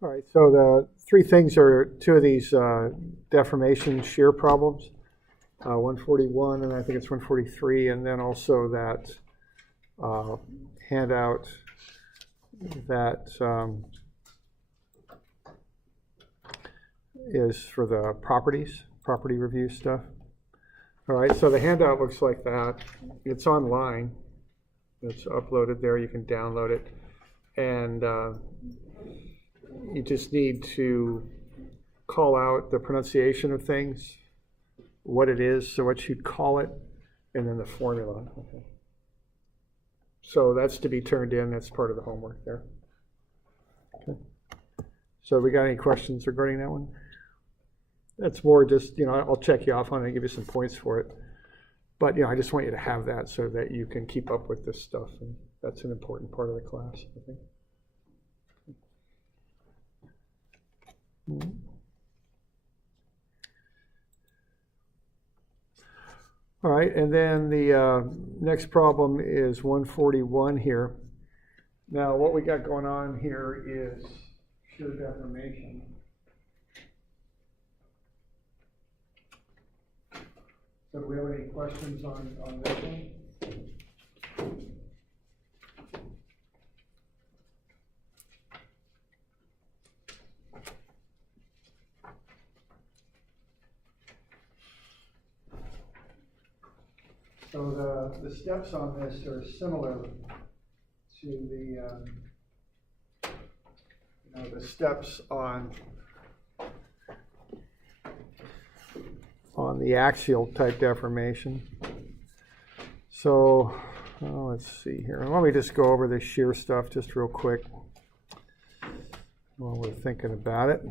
All right, so the three things are two of these deformation shear problems, 141 and I think it's 143, and then also that handout that is for the property review stuff. All right, so the handout looks like that. It's online. It's uploaded there. You can download it. And you just need to call out the pronunciation of things, what it is, so what you'd call it, and then the formula. Okay. So that's to be turned in. That's part of the homework there. Okay. So we got any questions regarding that one? That's more just, I'll check you off on it and give you some points for it. But, I just want you to have that so that you can keep up with this stuff. And that's an important part of the class, I think. All right, and then the next problem is 141 here. Now, what we got going on here is shear deformation. So do we have any questions on this one? So the steps on this are similar to the steps on the axial type deformation. So let's see here. Let me just go over the shear stuff just real quick while we're thinking about it.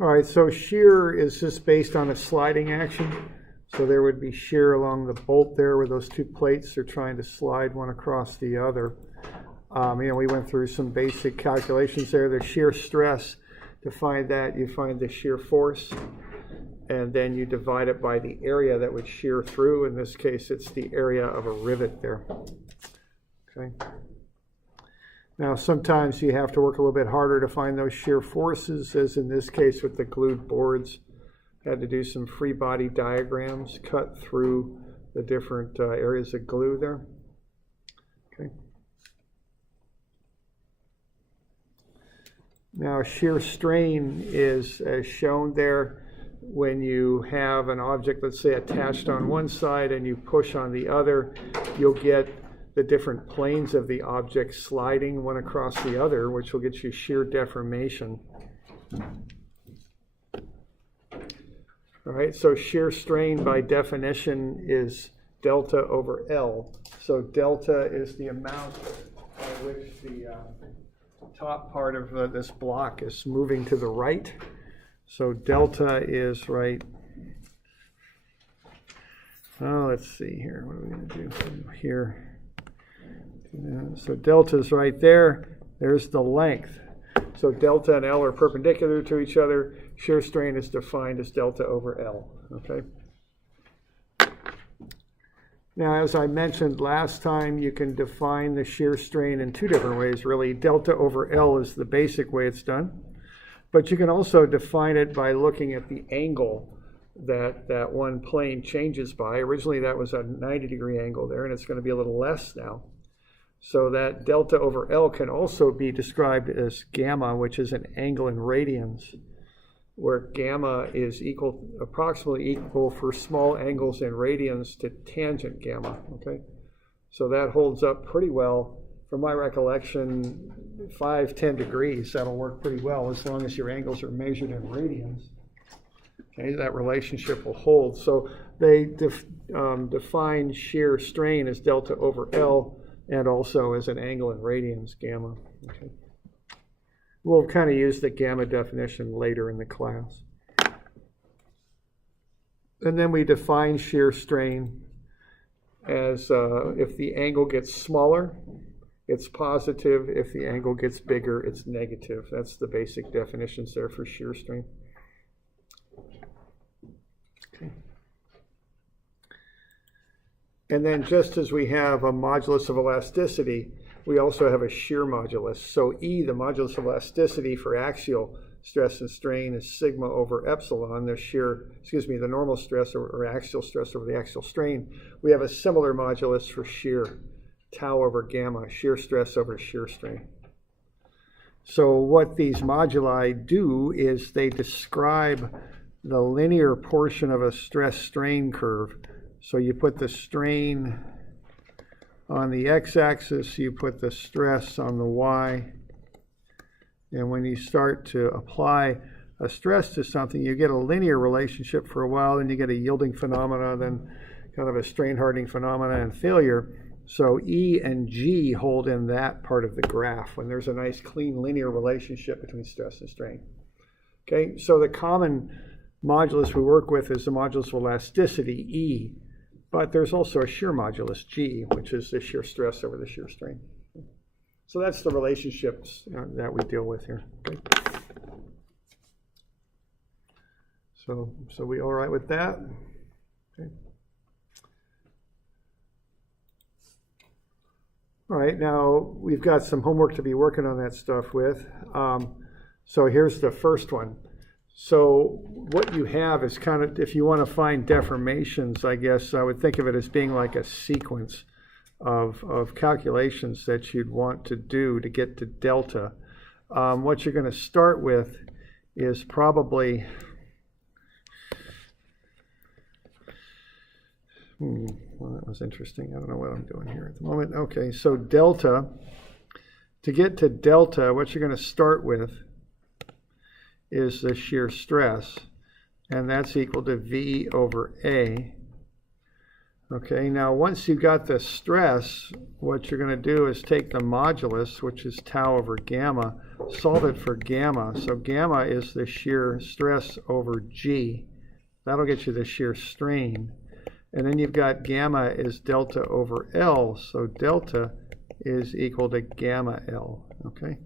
All right, so shear is just based on a sliding action. So there would be shear along the bolt there where those two plates are trying to slide one across the other. We went through some basic calculations there. The shear stress, to find that, you find the shear force, and then you divide it by the area that would shear through. In this case, it's the area of a rivet there. Okay. Now, sometimes you have to work a little bit harder to find those shear forces, as in this case with the glued boards. Had to do some free body diagrams, cut through the different areas of glue there. Okay. Now, shear strain is as shown there when you have an object, let's say, attached on one side and you push on the other. You'll get the different planes of the object sliding one across the other, which will get you shear deformation. All right, so shear strain by definition is delta over L. So delta is the amount by which the top part of this block is moving to the right. So delta is right. Let's see here. What are we going to do here? So delta is right there. There's the length. So delta and L are perpendicular to each other. Shear strain is defined as delta over L. Okay. Now, as I mentioned last time, you can define the shear strain in two different ways, really. Delta over L is the basic way it's done. But you can also define it by looking at the angle that one plane changes by. Originally, that was a 90-degree angle there, and it's going to be a little less now. So that delta over L can also be described as gamma, which is an angle in radians, where gamma is approximately equal for small angles in radians to tangent gamma. Okay, so that holds up pretty well. From my recollection, 5-10 degrees, that'll work pretty well as long as your angles are measured in radians. Okay, that relationship will hold. So they define shear strain as delta over L, and also as an angle in radians, gamma. Okay. We'll kind of use the gamma definition later in the class. And then we define shear strain as if the angle gets smaller, it's positive. If the angle gets bigger, it's negative. That's the basic definitions there for shear strain. Okay. And then just as we have a modulus of elasticity, we also have a shear modulus. So E, the modulus of elasticity for axial stress and strain, is sigma over epsilon, the normal stress or axial stress over the axial strain. We have a similar modulus for shear, tau over gamma, shear stress over shear strain. So what these moduli do is they describe the linear portion of a stress-strain curve. So you put the strain on the x-axis, you put the stress on the y, and when you start to apply a stress to something, you get a linear relationship for a while, then you get a yielding phenomena, then kind of a strain hardening phenomena and failure. So E and G hold in that part of the graph when there's a nice clean linear relationship between stress and strain. Okay, so the common modulus we work with is the modulus of elasticity, E, but there's also a shear modulus, G, which is the shear stress over the shear strain. So that's the relationships that we deal with here. Okay. So we all right with that? Okay. All right, now we've got some homework to be working on that stuff with. So here's the first one. So what you have is kind of, if you want to find deformations, I guess I would think of it as being like a sequence of calculations that you'd want to do to get to delta. What you're going to start with is probably, well, that was interesting. I don't know what I'm doing here at the moment. Okay, so delta, to get to delta, what you're going to start with is the shear stress, and that's equal to V over A. Okay, now once you've got the stress, what you're going to do is take the modulus, which is tau over gamma, solve it for gamma. So gamma is the shear stress over G. That'll get you the shear strain. And then you've got gamma is delta over L, so delta is equal to gamma L. Okay,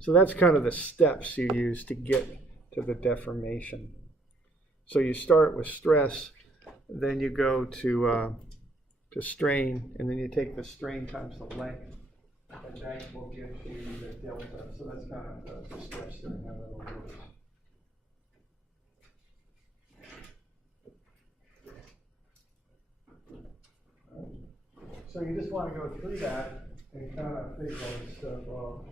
so that's kind of the steps you use to get to the deformation. So you start with stress, then you go to strain, and then you take the strain times the length, and that will give you the delta. So that's kind of the steps there and how that'll work. So you just want to go through that and kind of figure all this stuff out.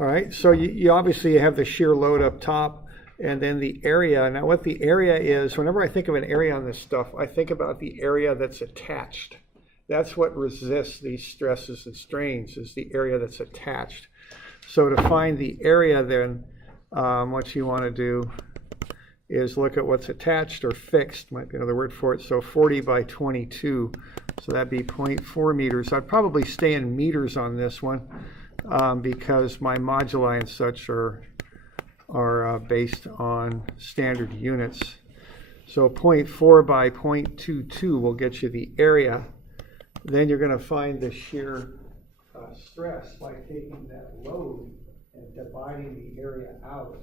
All right, so you obviously have the shear load up top and then the area. Now what the area is, whenever I think of an area on this stuff, I think about the area that's attached. That's what resists these stresses and strains, is the area that's attached. So to find the area then, what you want to do is look at what's attached or fixed, might be another word for it. So 40 by 22, so that'd be 0.4 meters. I'd probably stay in meters on this one because my moduli and such are based on standard units. So 0.4 by 0.22 will get you the area. Then you're going to find the shear stress by taking that load and dividing the area out.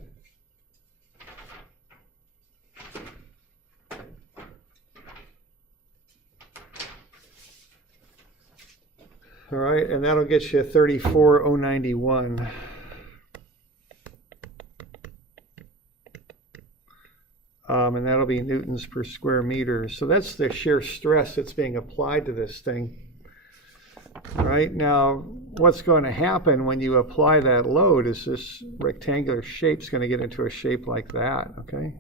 All right, and that'll get you 34,091. And that'll be newtons per square meter. So that's the shear stress that's being applied to this thing. All right, now what's going to happen when you apply that load is this rectangular shape's going to get into a shape like that, okay?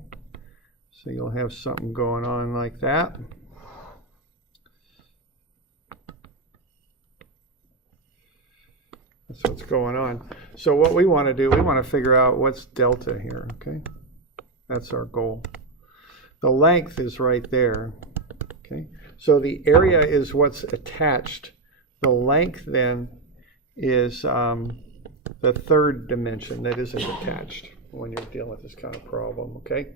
So you'll have something going on like that. That's what's going on. So what we want to do, we want to figure out what's delta here, okay? That's our goal. The length is right there, okay? So the area is what's attached. The length then is the third dimension that isn't attached when you're dealing with this kind of problem, okay?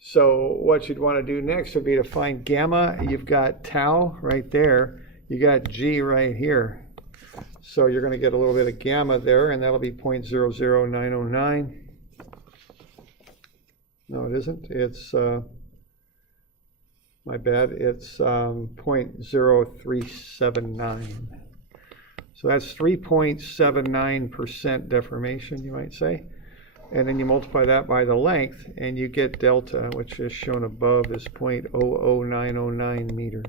So what you'd want to do next would be to find gamma. You've got tau right there. You got G right here. So you're going to get a little bit of gamma there, and that'll be 0.00909. No, it isn't. It's, my bad, it's 0.0379. So that's 3.79% deformation, you might say. And then you multiply that by the length, and you get delta, which is shown above as 0.00909 meters.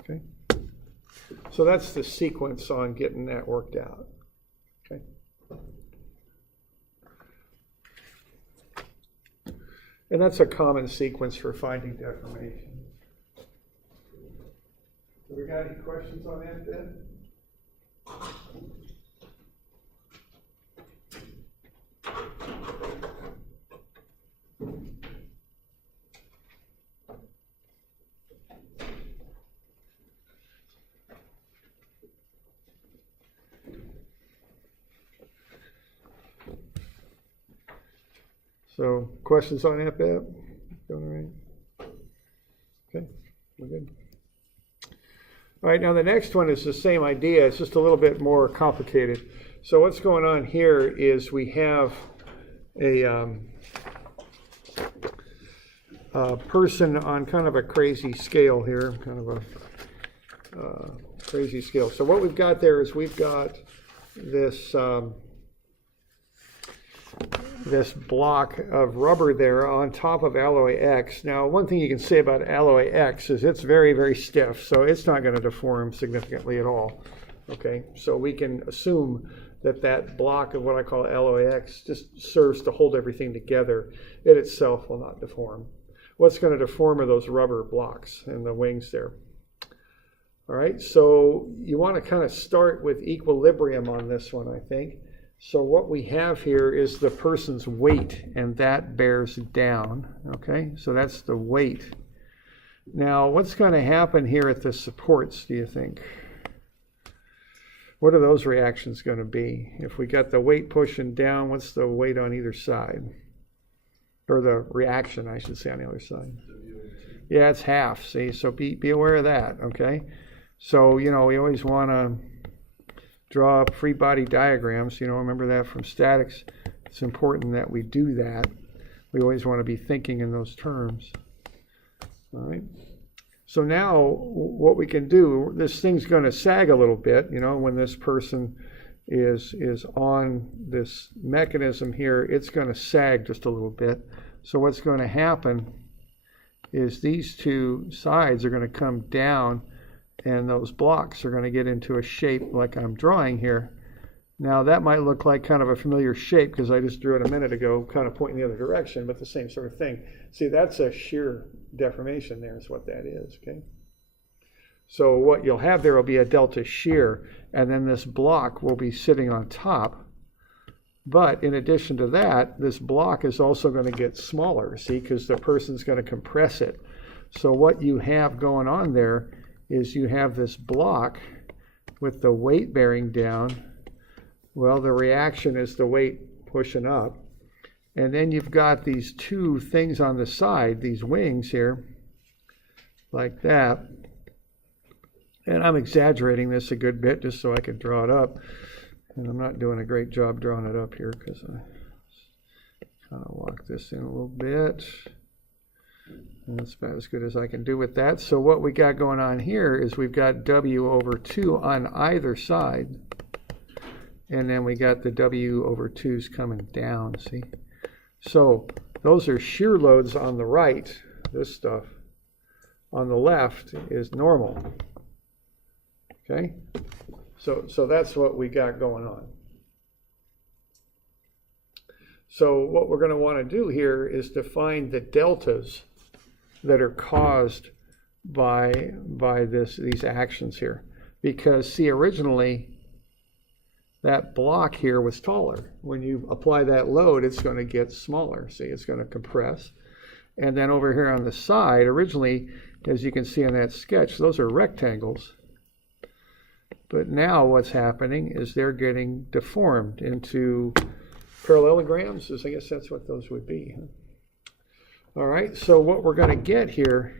Okay? So that's the sequence on getting that worked out. Okay? And that's a common sequence for finding deformation. So we got any questions on that bit? So, questions on that bit? Going all right? Okay, we're good. All right, now the next one is the same idea. It's just a little bit more complicated. So what's going on here is we have a person on kind of a crazy scale here, kind of a crazy scale. So what we've got there is we've got this this block of rubber there on top of alloy X. Now, one thing you can say about alloy X is it's very, very stiff, so it's not going to deform significantly at all. Okay, so we can assume that that block of what I call alloy X just serves to hold everything together. It itself will not deform. What's going to deform are those rubber blocks and the wings there. All right, so you want to kind of start with equilibrium on this one, I think. So what we have here is the person's weight, and that bears down, okay? So that's the weight. Now, what's going to happen here at the supports, do you think? What are those reactions going to be? If we got the weight pushing down, what's the weight on either side? Or the reaction, I should say, on the other side. Yeah, it's half, see? So be aware of that, okay? So, you know, we always want to draw up free body diagrams, you know, remember that from statics. It's important that we do that. We always want to be thinking in those terms. All right. So now what we can do, this thing's going to sag a little bit, you know, when this person is on this mechanism here, it's going to sag just a little bit. So what's going to happen is these two sides are going to come down, and those blocks are going to get into a shape like I'm drawing here. Now that might look like kind of a familiar shape because I just drew it a minute ago, kind of pointing the other direction, but the same sort of thing. See, that's a shear deformation there is what that is, okay? So what you'll have there will be a delta shear, and then this block will be sitting on top. But in addition to that, this block is also going to get smaller, see, because the person's going to compress it. So what you have going on there is you have this block with the weight bearing down. Well, the reaction is the weight pushing up. And then you've got these two things on the side, these wings here, like that. And I'm exaggerating this a good bit just so I can draw it up. And I'm not doing a great job drawing it up here because I kind of walk this in a little bit. And that's about as good as I can do with that. So what we got going on here is we've got W over 2 on either side. And then we got the W over 2's coming down, see? So those are shear loads on the right, this stuff. On the left is normal. Okay? So that's what we got going on. So what we're going to want to do here is to find the deltas that are caused by these actions here. Because, see, originally that block here was taller. When you apply that load, it's going to get smaller. See, it's going to compress. And then over here on the side, originally, as you can see on that sketch, those are rectangles. But now what's happening is they're getting deformed into parallelograms. I guess that's what those would be. All right, so what we're going to get here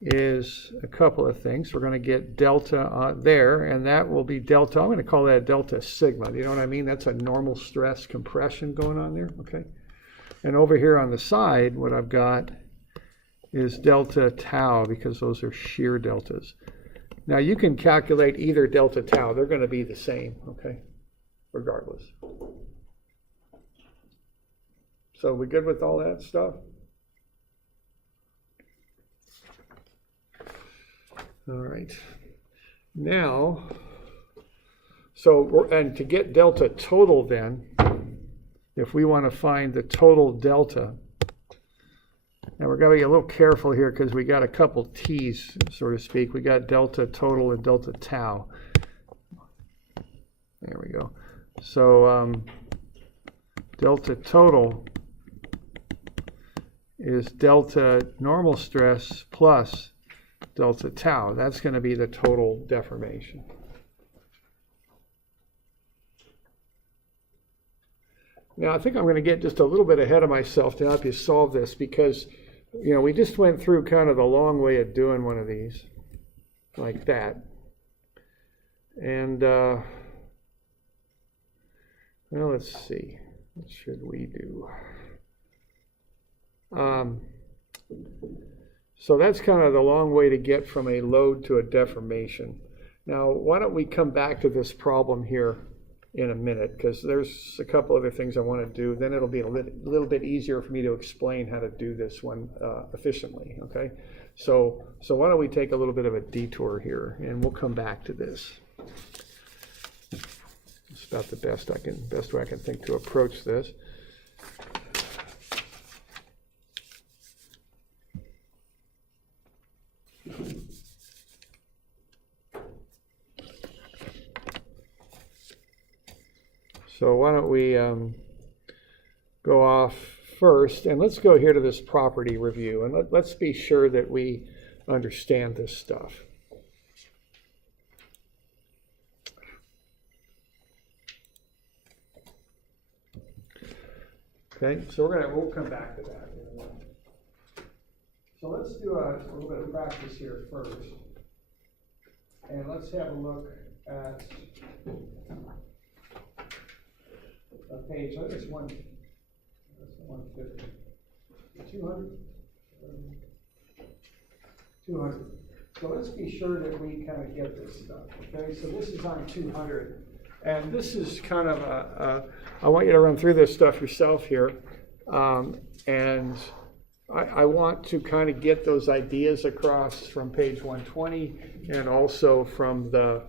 is a couple of things. We're going to get delta there, and that will be delta. I'm going to call that delta sigma. You know what I mean? That's a normal stress compression going on there, okay? And over here on the side, what I've got is delta tau, because those are shear deltas. Now you can calculate either delta tau. They're going to be the same, okay, regardless. So we good with all that stuff? All right. Now, and to get delta total then, if we want to find the total delta, now we're going to be a little careful here because we got a couple T's, so to speak. We got delta total and delta tau. There we go. So delta total is delta normal stress plus delta tau. That's going to be the total deformation. Now I think I'm going to get just a little bit ahead of myself to help you solve this, because you know we just went through kind of the long way of doing one of these like that. And well, let's see, what should we do? So that's kind of the long way to get from a load to a deformation. Now, why don't we come back to this problem here in a minute, because there's a couple other things I want to do. Then it'll be a little bit easier for me to explain how to do this one efficiently, okay? So why don't we take a little bit of a detour here, and we'll come back to this. It's about the best way I can think to approach this. So why don't we go off first, and let's go here to this property review, and let's be sure that we understand this stuff. Okay, so we'll come back to that. So let's do a little bit of practice here first, and let's have a look at a page. I think it's 150, 200, 200. So let's be sure that we kind of get this stuff. Okay, so this is on 200, and this is kind of I want you to run through this stuff yourself here, and I want to kind of get those ideas across from page 120 and also from the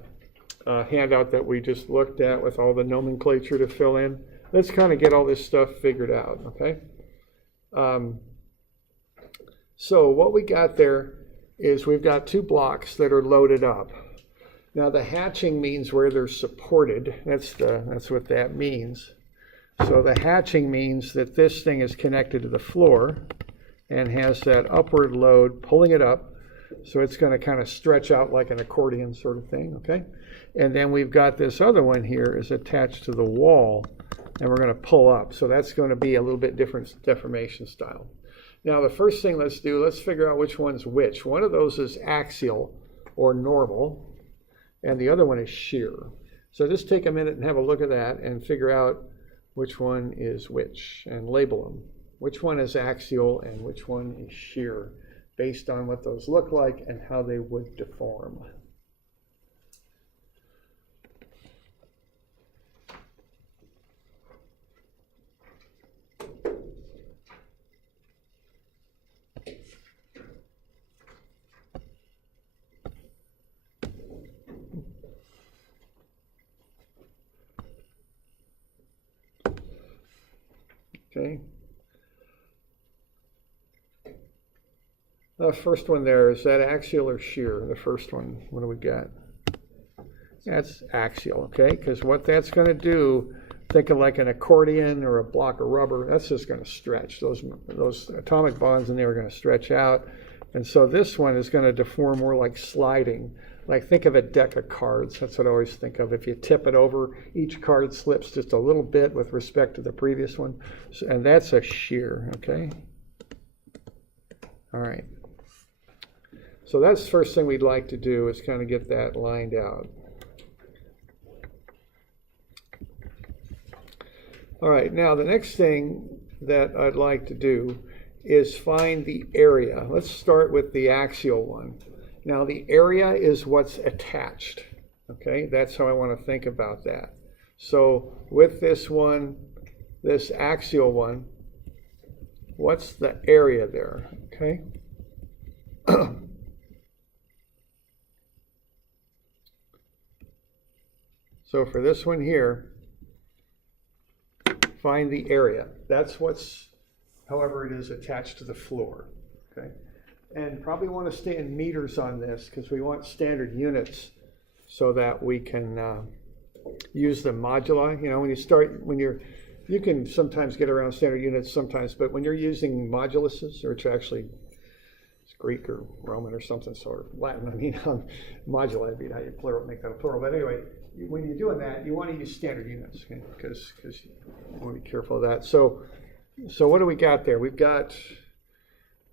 handout that we just looked at with all the nomenclature to fill in. Let's kind of get all this stuff figured out, okay? So what we got there is we've got two blocks that are loaded up. Now the hatching means where they're supported. That's what that means. So the hatching means that this thing is connected to the floor and has that upward load pulling it up. So it's going to kind of stretch out like an accordion sort of thing, okay? And then we've got this other one here is attached to the wall, and we're going to pull up. So that's going to be a little bit different deformation style. Now the first thing let's figure out which one's which. One of those is axial or normal, and the other one is shear. So just take a minute and have a look at that and figure out which one is which and label them. Which one is axial and which one is shear, based on what those look like and how they would deform. Okay. The first one there, is that axial or shear? The first one, what do we got? That's axial, okay? Because what that's going to do, think of like an accordion or a block of rubber, that's just going to stretch. Those atomic bonds in there are going to stretch out. And so this one is going to deform more like sliding. like think of a deck of cards. That's what I always think of. If you tip it over, each card slips just a little bit with respect to the previous one. So, and that's a shear, okay? All right. So that's the first thing we'd like to do is kind of get that lined out. All right, now the next thing that I'd like to do is find the area. Let's start with the axial one. Now the area is what's attached, okay? That's how I want to think about that. So with this one, this axial one, what's the area there, okay? So for this one here, find the area. That's what's, however it is, attached to the floor, okay? And probably want to stay in meters on this because we want standard units so that we can use the moduli. You know, you can sometimes get around standard units sometimes, but when you're using moduluses, which actually it's Greek or Roman or something sort of Latin, I mean, moduli would be how you plural, make that a plural. But anyway, when you're doing that, you want to use standard units because you want to be careful of that. So what do we got there? We've got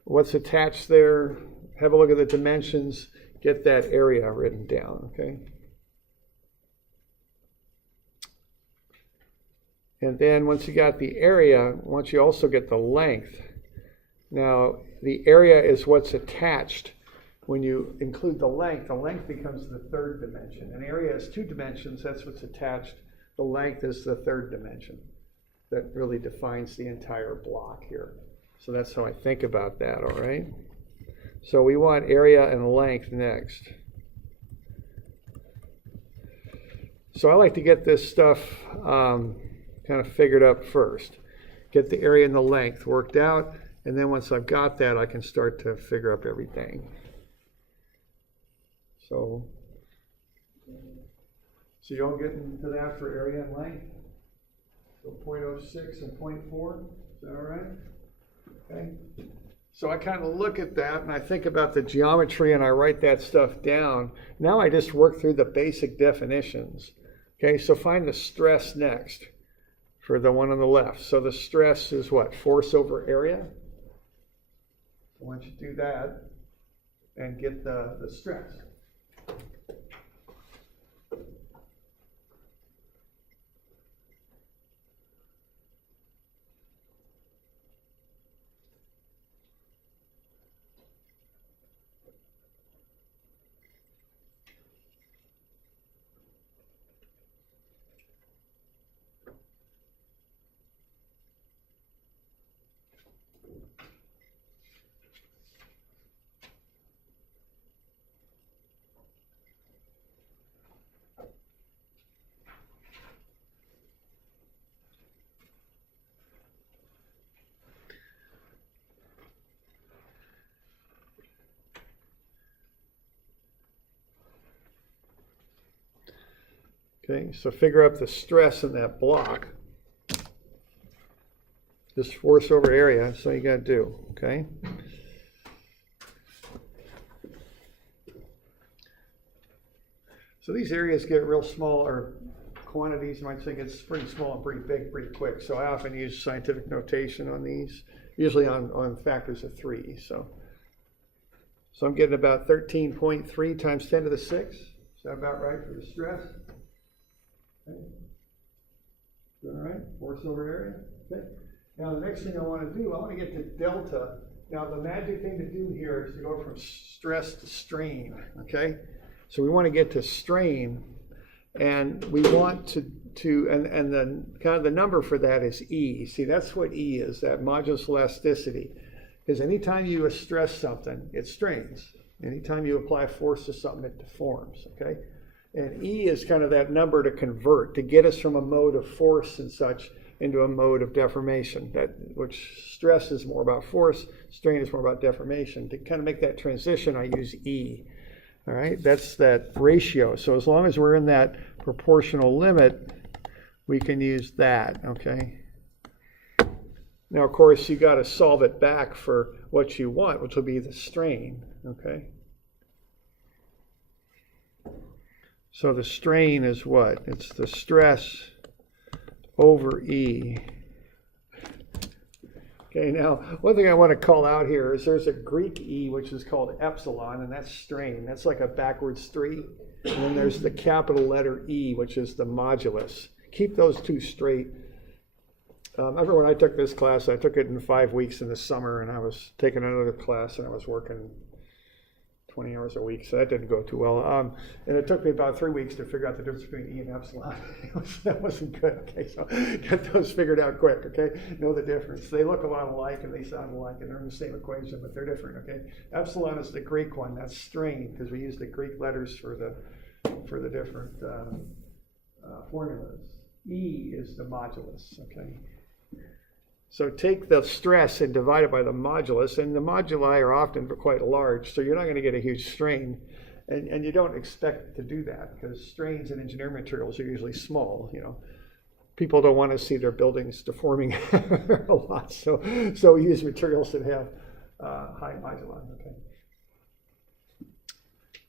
what's attached there. Have a look at the dimensions. Get that area written down, okay? And then once you got the area, once you also get the length. Now, the area is what's attached. When you include the length becomes the third dimension. An area has two dimensions, that's what's attached. The length is the third dimension. That really defines the entire block here. So that's how I think about that, all right? So we want area and length next. So I like to get this stuff kind of figured up first. Get the area and the length worked out, and then once I've got that, I can start to figure up everything. So you don't get into that for area and length? So 0.06 and 0.4, is that all right? Okay. So I kind of look at that and I think about the geometry and I write that stuff down. Now I just work through the basic definitions. Okay, so find the stress next for the one on the left. So the stress is what? Force over area. So once you do that and get the stress. Okay, so figure out the stress in that block. Just force over area, that's all you got to do, okay? So these areas get real small, or quantities, you might think it's pretty small and pretty big pretty quick. So I often use scientific notation on these, usually on factors of 3. So I'm getting about 13.3 times 10 to the 6. Is that about right for the stress? Okay. All right, force over area. Okay. Now the next thing I want to do, I want to get to delta. Now the magic thing to do here is to go from stress to strain. Okay, so we want to get to strain, and we want to and then kind of the number for that is E. See, that's what E is, that modulus elasticity. Because anytime you stress something, it strains. Anytime you apply force to something, it deforms. Okay. And E is kind of that number to convert, to get us from a mode of force and such into a mode of deformation, which stress is more about force, strain is more about deformation. To kind of make that transition, I use E. All right, that's that ratio. So as long as we're in that proportional limit, we can use that, okay? Now, of course, you got to solve it back for what you want, which will be the strain, okay? So the strain is what? It's the stress over E. Okay, now, one thing I want to call out here is there's a Greek E, which is called epsilon, and that's strain. That's like a backwards 3. And then there's the capital letter E, which is the modulus. Keep those two straight. I remember when I took this class, I took it in 5 weeks in the summer, and I was taking another class, and I was working 20 hours a week, so that didn't go too well. And it took me about 3 weeks to figure out the difference between E and epsilon. That wasn't good. Okay, so get those figured out quick. Okay, know the difference. They look a lot alike and they sound alike, and they're in the same equation, but they're different. Okay, epsilon is the Greek one. That's strain because we use the Greek letters for the different formulas. E is the modulus. Okay. So take the stress and divide it by the modulus, and the moduli are often quite large, so you're not going to get a huge strain, and you don't expect to do that because strains in engineering materials are usually small. People don't want to see their buildings deforming a lot, so we use materials that have high moduli. Okay.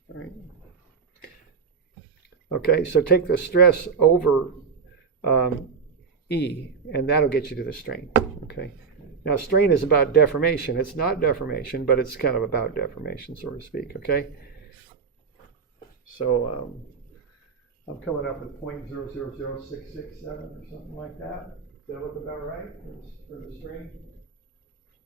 All right. Okay. So take the stress over E, and that'll get you to the strain. Okay. Now, strain is about deformation. It's not deformation, but it's kind of about deformation, so to speak. Okay. So I'm coming up with 0.000667 or something like that. Does that look about right for the strain?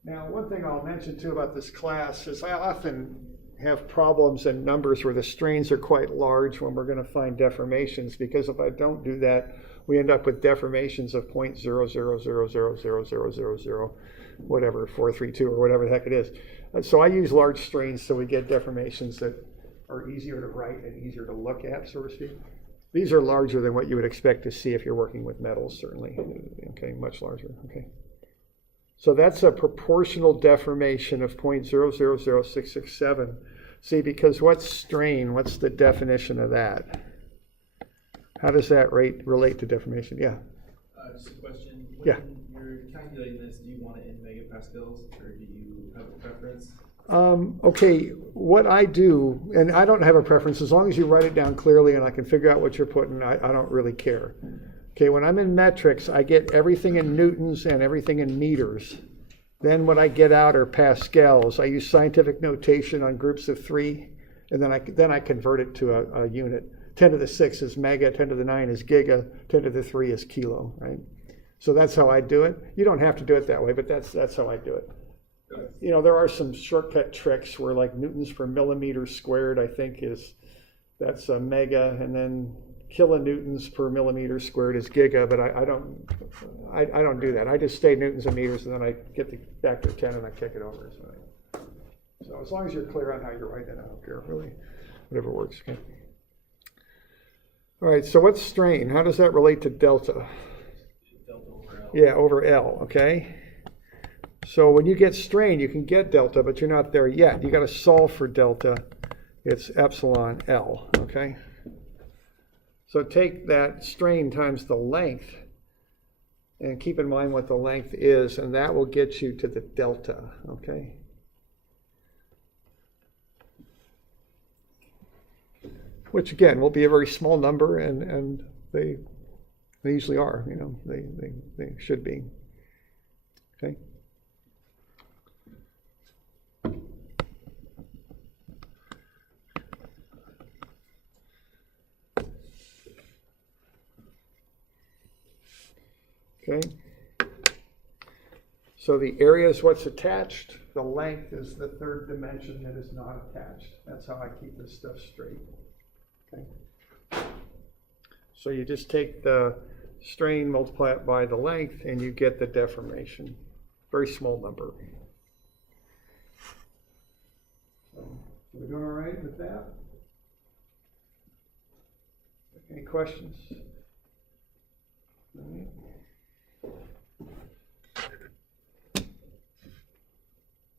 Now, one thing I'll mention too about this class is I often have problems in numbers where the strains are quite large when we're going to find deformations, because if I don't do that, we end up with deformations of 0.00000000, whatever, 432 or whatever the heck it is. So I use large strains so we get deformations that are easier to write and easier to look at, so to speak. These are larger than what you would expect to see if you're working with metals, certainly. Okay, much larger. Okay. So that's a proportional deformation of 0.000667. See, because what's strain? What's the definition of that? How does that relate to deformation? Yeah. Just a question. When yeah. you're calculating this, do you want it in megapascals, or do you have a preference? Okay, what I do, and I don't have a preference, as long as you write it down clearly and I can figure out what you're putting, I don't really care. Okay, when I'm in metrics, I get everything in newtons and everything in meters. Then what I get out are pascals. I use scientific notation on groups of 3, and then I convert it to a unit. 10 to the 6 is mega, 10 to the 9 is giga, 10 to the 3 is kilo, right? So that's how I do it. You don't have to do it that way, but that's how I do it. There are some shortcut tricks where like newtons per millimeter squared, I think that's a mega, and then kilonewtons per millimeter squared is giga, but I don't do that. I just stay newtons and meters, and then I get back to 10 and I kick it over. So as long as you're clear on how you're writing it, I don't care, really. Whatever works. Okay. All right, so what's strain? How does that relate to delta? Delta over L. Yeah, over L, okay? So when you get strain, you can get delta, but you're not there yet. You got to solve for delta. It's epsilon L, okay? So take that strain times the length, and keep in mind what the length is, and that will get you to the delta, okay? Which again will be a very small number, and they usually are, they should be. Okay. Okay. So the area is what's attached. The length is the third dimension that is not attached. That's how I keep this stuff straight. Okay. So you just take the strain, multiply it by the length, and you get the deformation. Very small number. So, are we doing all right with that? Any questions? All right.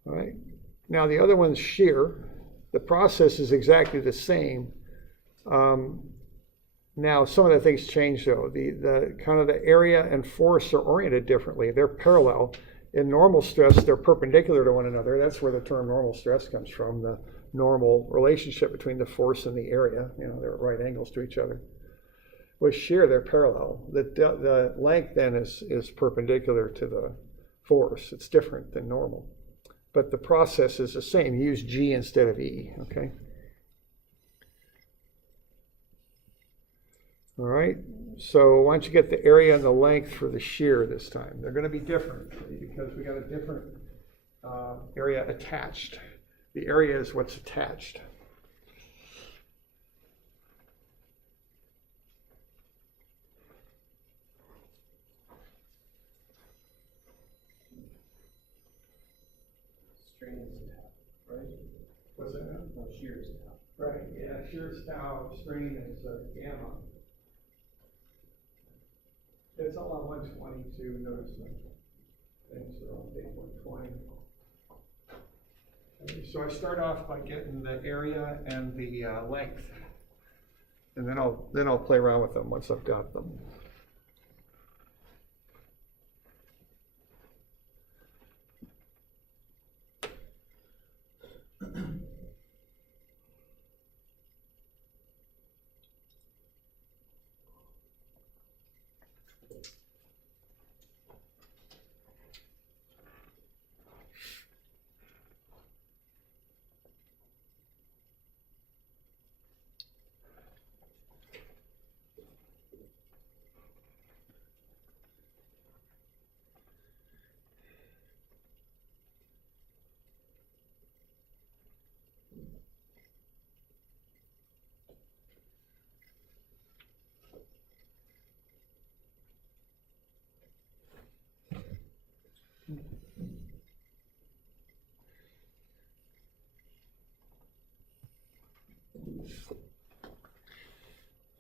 All right. Now the other one's shear. The process is exactly the same. Now some of the things change though. The kind of the area and force are oriented differently. They're parallel. In normal stress, they're perpendicular to one another. That's where the term normal stress comes from. The normal relationship between the force and the area. You know, they're at right angles to each other. With shear, they're parallel. The length then is perpendicular to the force. It's different than normal. But the process is the same. You use G instead of E, okay? All right, so why don't you get the area and the length for the shear this time? They're going to be different because we got a different area attached. The area is what's attached. Strain is tau, right? What's that? No, shear is tau. Right, yeah, shear is tau, strain is gamma. It's all on 122, notice that things are on page 120. Okay, so I start off by getting the area and the length. And then I'll play around with them once I've got them.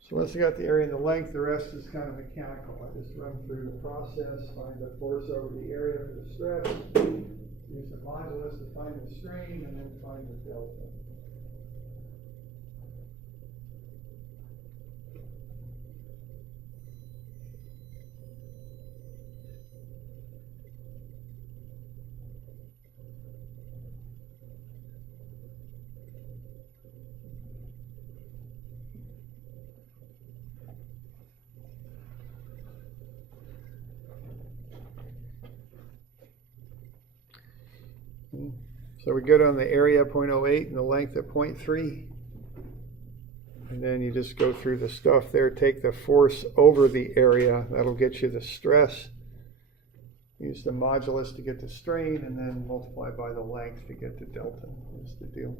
So once I got the area and the length, the rest is kind of mechanical. I just run through the process, find the force over the area for the stress, use the modulus to find the strain, and then find the delta. So we good on the area 0.08 and the length at 0.3. And then you just go through the stuff there, take the force over the area, that'll get you the stress. Use the modulus to get the strain, and then multiply by the length to get the delta. That's the deal.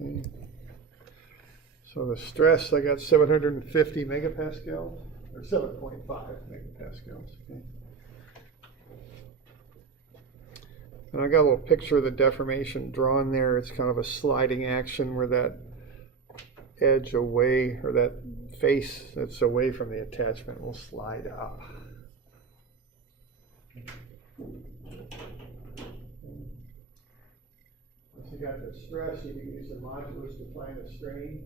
Okay. So the stress, I got 750 megapascals, or 7.5 megapascals. Okay. And I got a little picture of the deformation drawn there. It's kind of a sliding action where that edge away, or that face that's away from the attachment will slide up. Once you got the stress, you can use the modulus to find the strain.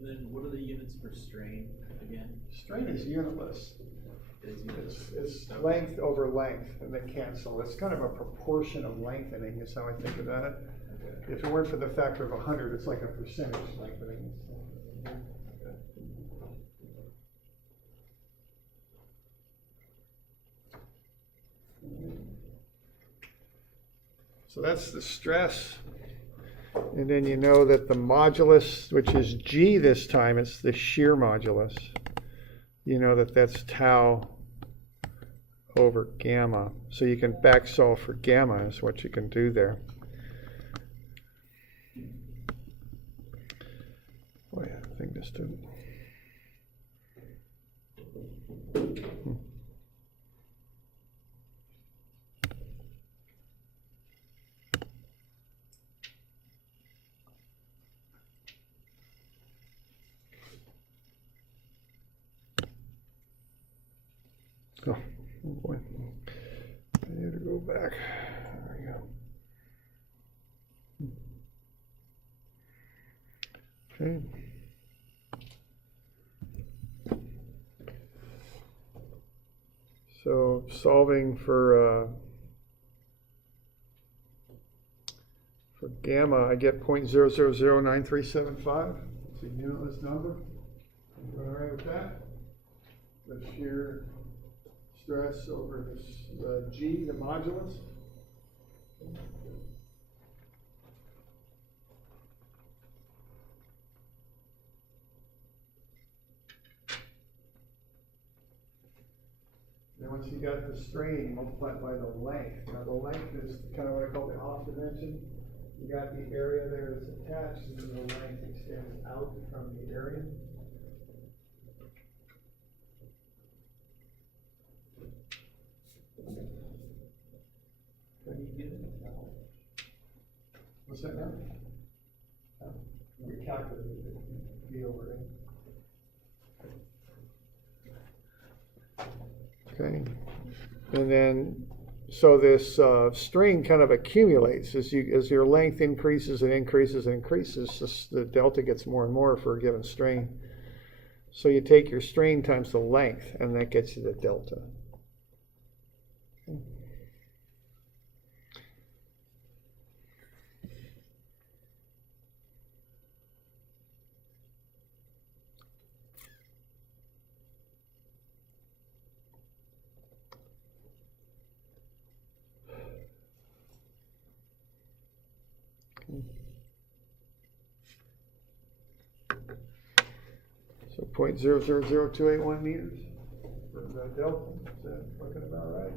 And then what are the units for strain again? Strain is unitless. It is units. It's length over length, and they cancel. It's kind of a proportion of lengthening is how I think about it. Okay. If it weren't for the factor of 100, it's like a percentage lengthening. So that's the stress. And then you know that the modulus, which is G this time, it's the shear modulus. You know that that's tau over gamma. So you can back solve for gamma is what you can do there. Boy, I think this didn't. Oh boy. I need to go back. There we go. Okay. So solving for gamma, I get 0.0009375. It's a unitless number. You all right with that? The shear stress over this, the G, the modulus. Then once you got the strain, you multiply it by the length. Now the length is kind of what I call the off dimension. You got the area there that's attached, and then the length extends out from the area. What's that now? We calculated it. B over A. Okay. And then, so this string kind of accumulates as your length increases and increases and increases. The delta gets more and more for a given strain. So you take your strain times the length, and that gets you the delta. Okay. So 0.000281 meters for the delta. Is that looking about right?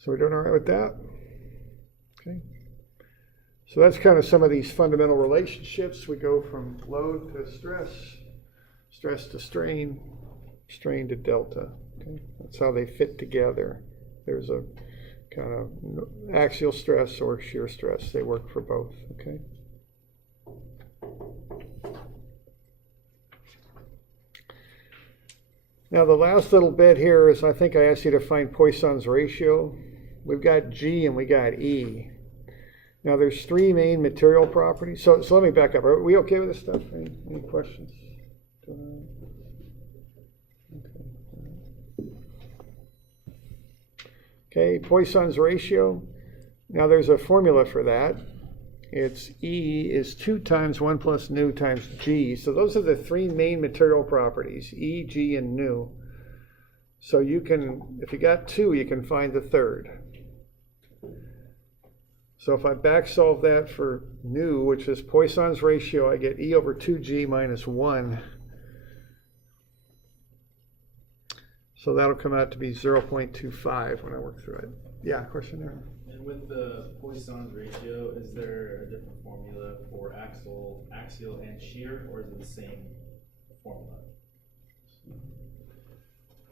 So we're doing all right with that? Okay. So that's kind of some of these fundamental relationships. We go from load to stress, stress to strain, strain to delta. Okay. That's how they fit together. There's a kind of axial stress or shear stress. They work for both. Okay. Now the last little bit here is I think I asked you to find Poisson's ratio. We've got G and we got E. Now there's three main material properties. So let me back up. Are we okay with this stuff? Any questions? Okay, Poisson's ratio. Now there's a formula for that. It's E is 2 times 1 plus nu times G. So those are the three main material properties, E, G, and nu. So you can, if you got 2, you can find the third. So if I back solve that for nu, which is Poisson's ratio, I get E over 2G minus 1. So that'll come out to be 0.25 when I work through it. Yeah, question there. And with the Poisson's ratio, is there a different formula for axial and shear, or is it the same formula?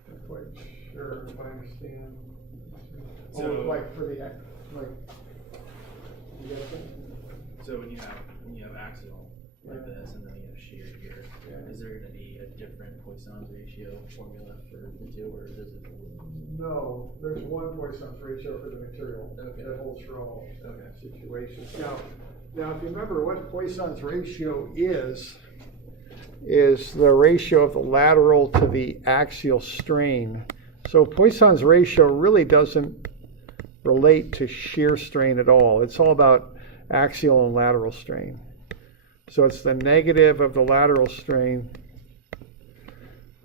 Not quite sure if I understand. So, like for the you get it? So when you have axial like this, and then you have shear here. Yeah. Is there going to be a different Poisson's ratio formula for the two, or does it? No, there's one Poisson's ratio for the material Okay. that holds for all Okay. situations. Now, if you remember what Poisson's ratio is the ratio of the lateral to the axial strain. So Poisson's ratio really doesn't relate to shear strain at all. It's all about axial and lateral strain. So it's the negative of the lateral strain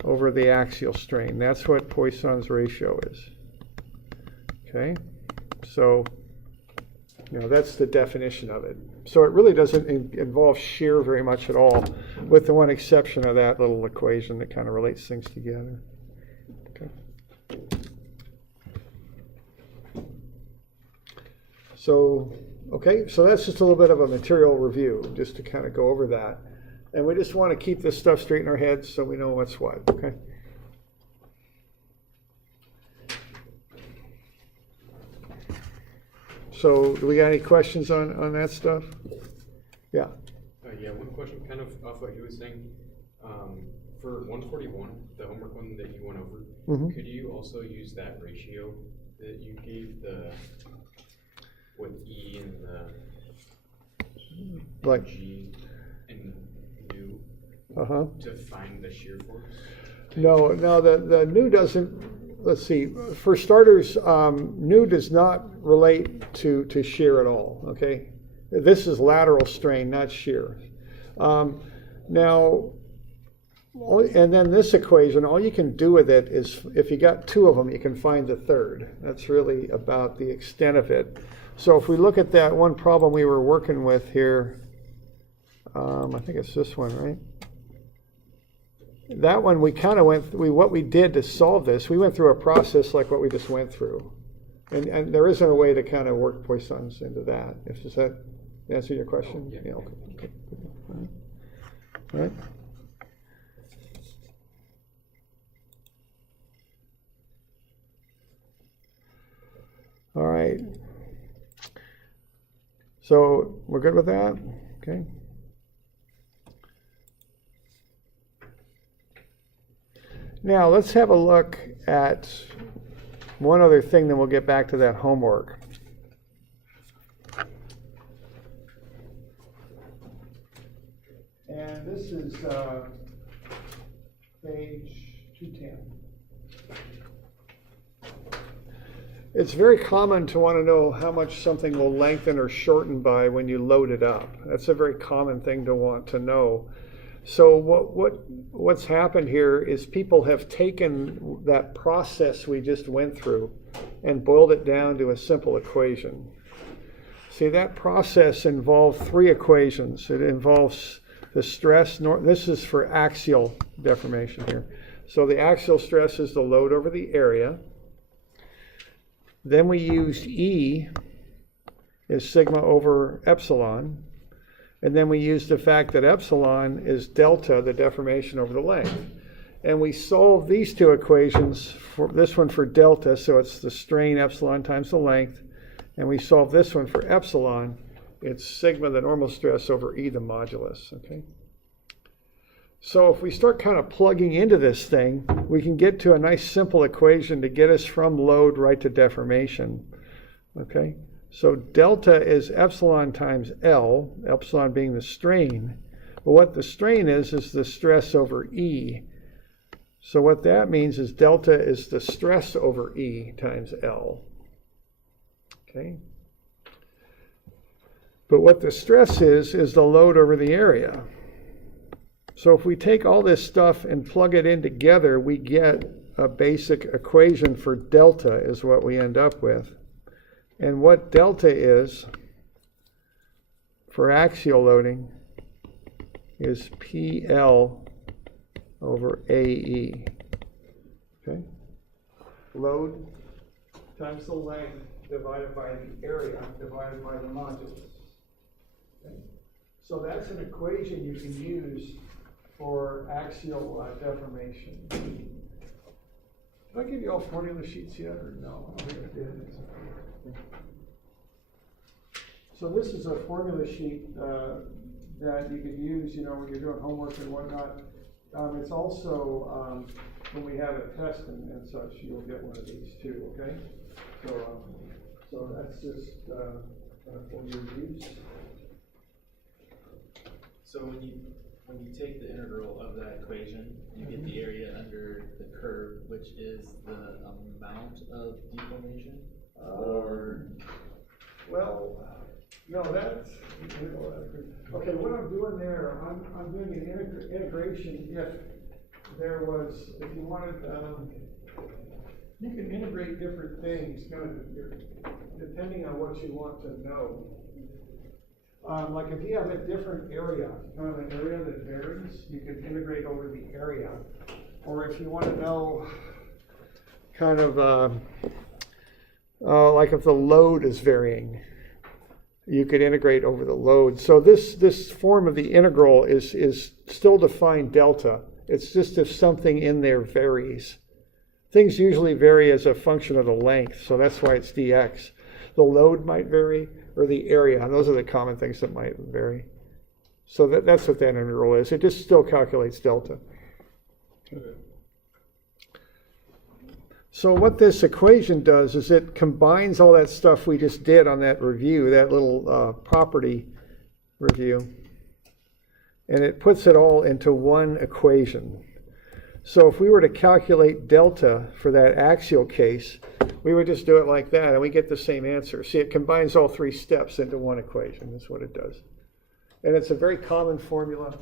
over the axial strain. That's what Poisson's ratio is. Okay? So, that's the definition of it. So it really doesn't involve shear very much at all, with the one exception of that little equation that kind of relates things together. Okay. So that's just a little bit of a material review, just to kind of go over that. And we just want to keep this stuff straight in our heads so we know what's what, okay? So do we got any questions on that stuff? Yeah. Yeah, one question, kind of off what you were saying. For 141, the homework one that you went over, could you also use that ratio that you gave with E and the Like G and nu to find the shear force? No, the nu doesn't, let's see, for starters, nu does not relate to shear at all, okay? This is lateral strain, not shear. Now, and then this equation, all you can do with it is, if you got two of them, you can find the third. That's really about the extent of it. So if we look at that one problem we were working with here, I think it's this one, right? That one we kind of what we did to solve this, we went through a process like what we just went through. And there isn't a way to kind of work Poisson's into that. Does that answer your question? Oh, yeah. Okay. All right. All right. So we're good with that? Okay. Now let's have a look at one other thing, then we'll get back to that homework. And this is page 210. It's very common to want to know how much something will lengthen or shorten by when you load it up. That's a very common thing to want to know. So what's happened here is people have taken that process we just went through and boiled it down to a simple equation. See, that process involved three equations. It involves the stress, this is for axial deformation here. So the axial stress is the load over the area. Then we used E is sigma over epsilon. And then we used the fact that epsilon is delta, the deformation over the length. And we solved these two equations, for this one for delta, so it's the strain epsilon times the length. And we solved this one for epsilon, it's sigma, the normal stress, over E, the modulus, okay? So if we start kind of plugging into this thing, we can get to a nice simple equation to get us from load right to deformation, okay? So delta is epsilon times L, epsilon being the strain. But what the strain is the stress over E. So what that means is delta is the stress over E times L. Okay? But what the stress is the load over the area. So if we take all this stuff and plug it in together, we get a basic equation for delta is what we end up with. And what delta is for axial loading is PL over AE. Okay? Load times the length divided by the area divided by the modulus. Okay? So that's an equation you can use for axial deformation. Did I give you all formula sheets yet, or no? I think I did. So this is a formula sheet that you could use, when you're doing homework and whatnot. It's also, when we have a test and such, you'll get one of these too, okay? So that's just for your use. So when you take the integral of that equation, you get the area under the curve, which is the amount of deformation, or Well, no, that's, okay, what I'm doing there, I'm doing an integration if you wanted, you can integrate different things, kind of, depending on what you want to know. Like if you have a different area, kind of an area that varies, you can integrate over the area. Or if you want to know kind of like if the load is varying, you could integrate over the load. So this form of the integral is still defined delta. It's just if something in there varies. Things usually vary as a function of the length, so that's why it's dx. The load might vary, or the area, and those are the common things that might vary. So that's what that integral is. It just still calculates delta. Okay. So what this equation does is it combines all that stuff we just did on that review, that little property review, and it puts it all into one equation. So if we were to calculate delta for that axial case, we would just do it like that, and we get the same answer. See, it combines all three steps into one equation. That's what it does. And it's a very common formula.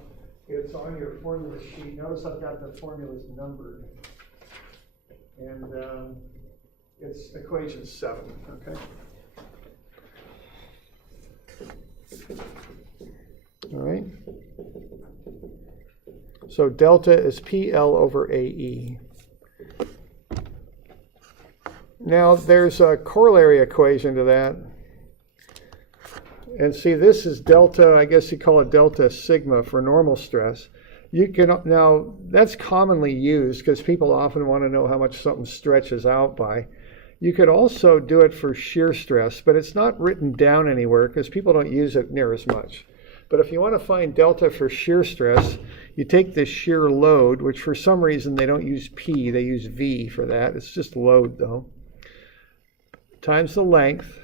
It's on your formula sheet. Notice I've got the formulas numbered. And it's equation 7, okay? All right. So delta is PL over AE. Now there's a corollary equation to that. And see, this is delta, I guess you call it delta sigma for normal stress. Now that's commonly used because people often want to know how much something stretches out by. You could also do it for shear stress, but it's not written down anywhere because people don't use it near as much. But if you want to find delta for shear stress, you take the shear load, which for some reason they don't use P, they use V for that. It's just load though. Times the length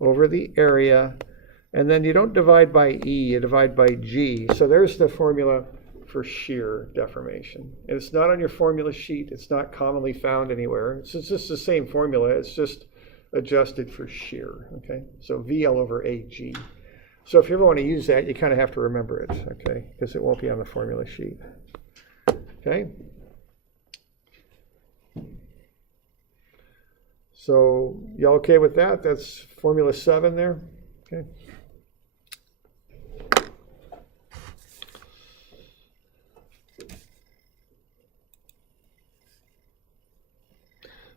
over the area, and then you don't divide by E, you divide by G. So there's the formula for shear deformation. And it's not on your formula sheet, it's not commonly found anywhere. It's just the same formula, it's just adjusted for shear, okay? So VL over AG. So if you ever want to use that, you kind of have to remember it, okay? Because it won't be on the formula sheet, okay? So y'all okay with that? That's formula 7 there, okay?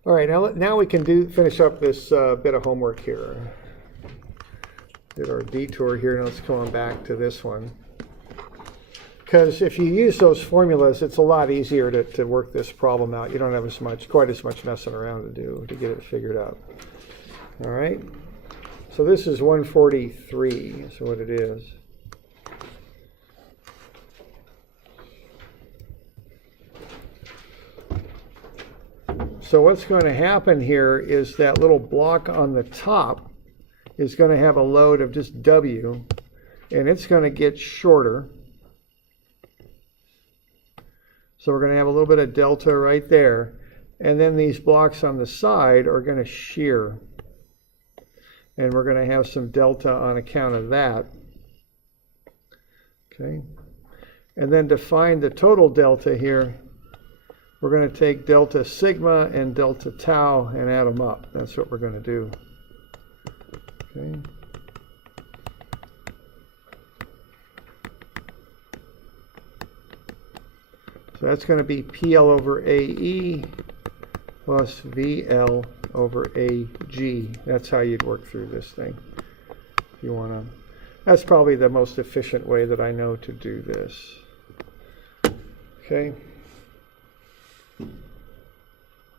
All right, now we can finish up this bit of homework here. Did our detour here, now let's come on back to this one. Because if you use those formulas, it's a lot easier to work this problem out. You don't have quite as much messing around to do to get it figured out. All right, so this is 143, is what it is. So what's going to happen here is that little block on the top is going to have a load of just W, and it's going to get shorter. So we're going to have a little bit of delta right there. And then these blocks on the side are going to shear. And we're going to have some delta on account of that. Okay. And then to find the total delta here, we're going to take delta sigma and delta tau and add them up. That's what we're going to do. Okay. So that's going to be PL over AE plus VL over AG. That's how you'd work through this thing. If you want to. That's probably the most efficient way that I know to do this. Okay.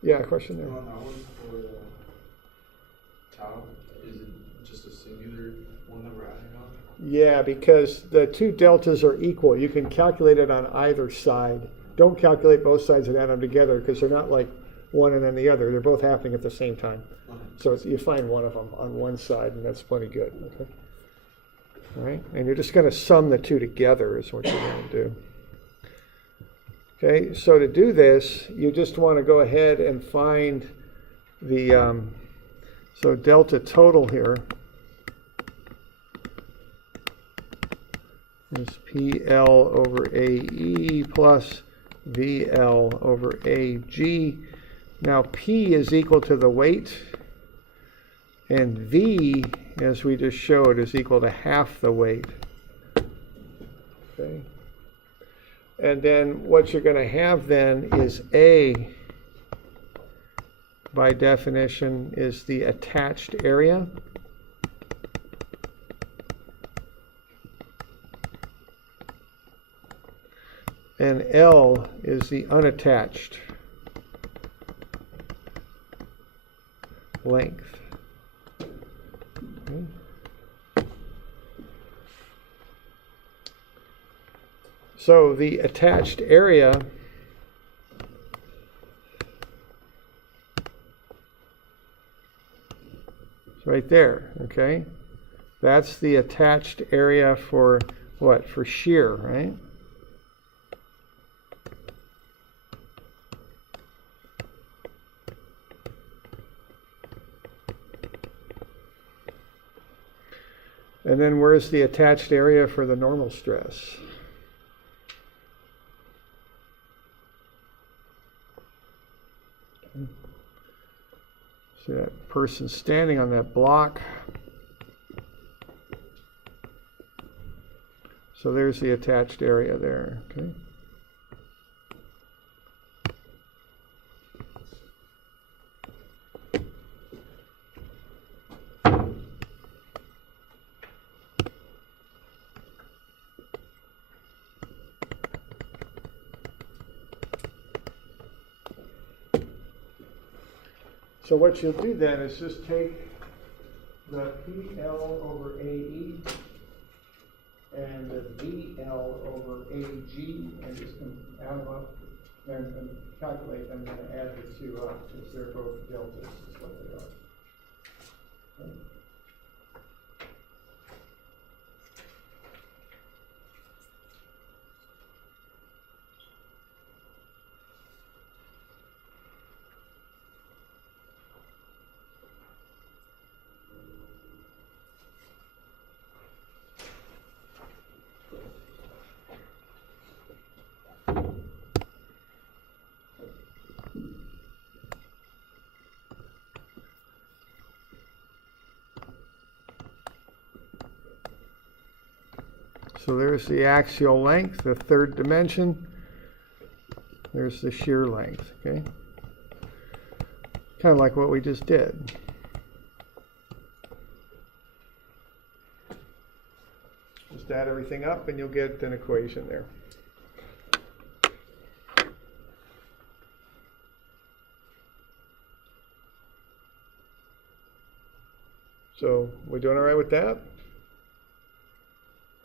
Yeah, question there. On that one for tau, is it just a singular one that we're adding on? Yeah, because the two deltas are equal. You can calculate it on either side. Don't calculate both sides and add them together because they're not like one and then the other. They're both happening at the same time. So you find one of them on one side, and that's plenty good. Okay. All right, and you're just going to sum the two together is what you're going to do. Okay, so to do this, you just want to go ahead and find the, so delta total here is PL over AE plus VL over AG. Now P is equal to the weight, and V, as we just showed, is equal to half the weight. Okay. And then what you're going to have then is A, by definition, is the attached area. And L is the unattached length. Okay. So the attached area is right there, okay? That's the attached area for what? For shear, right? And then where's the attached area for the normal stress? See that person standing on that block. So there's the attached area there, okay? So what you'll do then is just take the PL over AE and the VL over AG and just add them up and calculate them and add the two up because they're both deltas is what they are. Okay. So there's the axial length, the third dimension. There's the shear length, okay? Kind of like what we just did. Just add everything up and you'll get an equation there. So, we doing all right with that?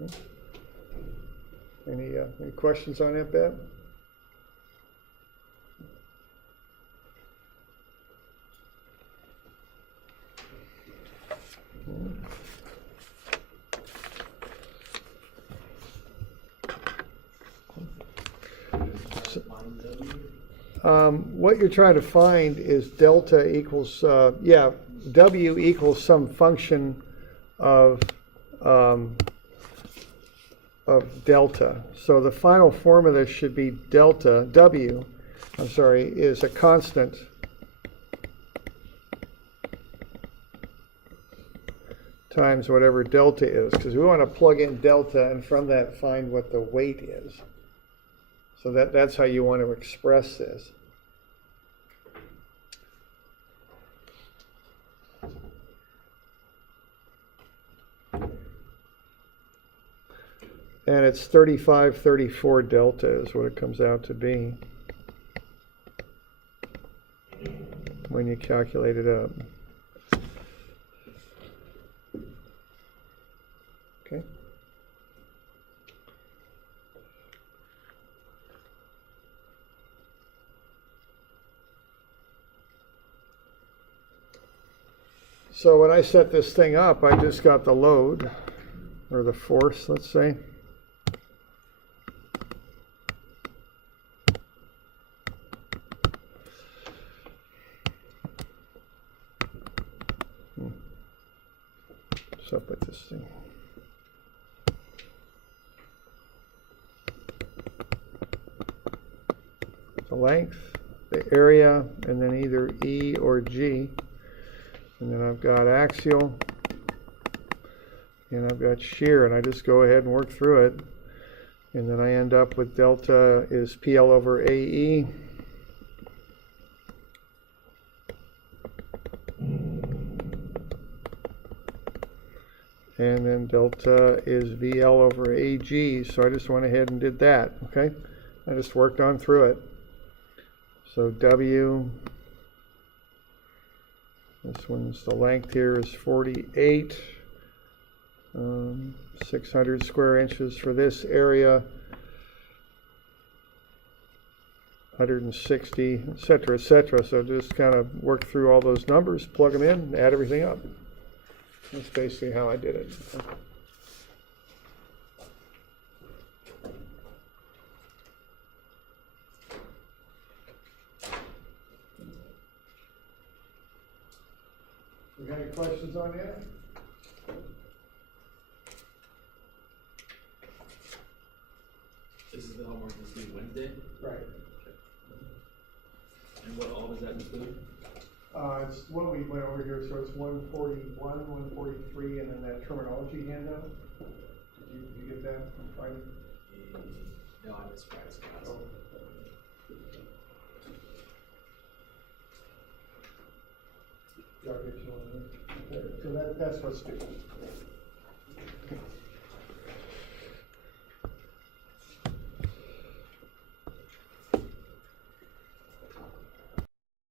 Okay. Any questions on that, Bev? What you're trying to find is delta equals, W equals some function of delta. So the final formula should be delta, is a constant times whatever delta is, because we want to plug in delta and from that find what the weight is. So that's how you want to express this. And it's 3534 delta is what it comes out to be when you calculate it up. Okay. So when I set this thing up, I just got the load, or the force, let's say. What's up with this thing? The length, the area, and then either E or G. And then I've got axial, and I've got shear, and I just go ahead and work through it. And then I end up with delta is PL over AE. And then delta is VL over AG, so I just went ahead and did that, okay? I just worked on through it. So W, this one's, the length here is 48, 600 square inches for this area, 160, et cetera, et cetera. So just kind of work through all those numbers, plug them in, add everything up. That's basically how I did it. You got any questions on that? This is the homework that's due Wednesday, Right. and what all does that include? It's what we went over here, so it's 141, 143, and then that terminology handout. Did you get that from Friday? No, I missed Friday's class. Oh. Yeah, I'll get you one. Okay, so that's what's due.